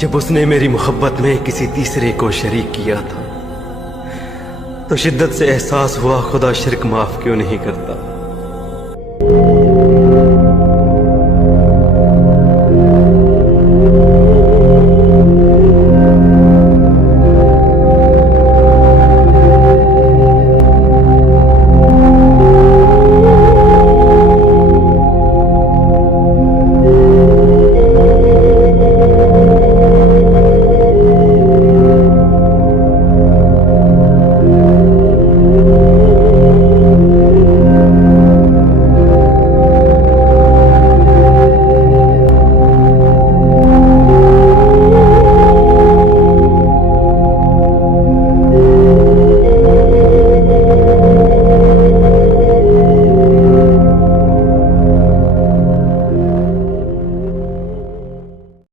जब उसने मेरी मोहब्बत में किसी तीसरे को शरीक किया था तो शिद्दत से एहसास हुआ खुदा शिर्क माफ क्यों नहीं करता।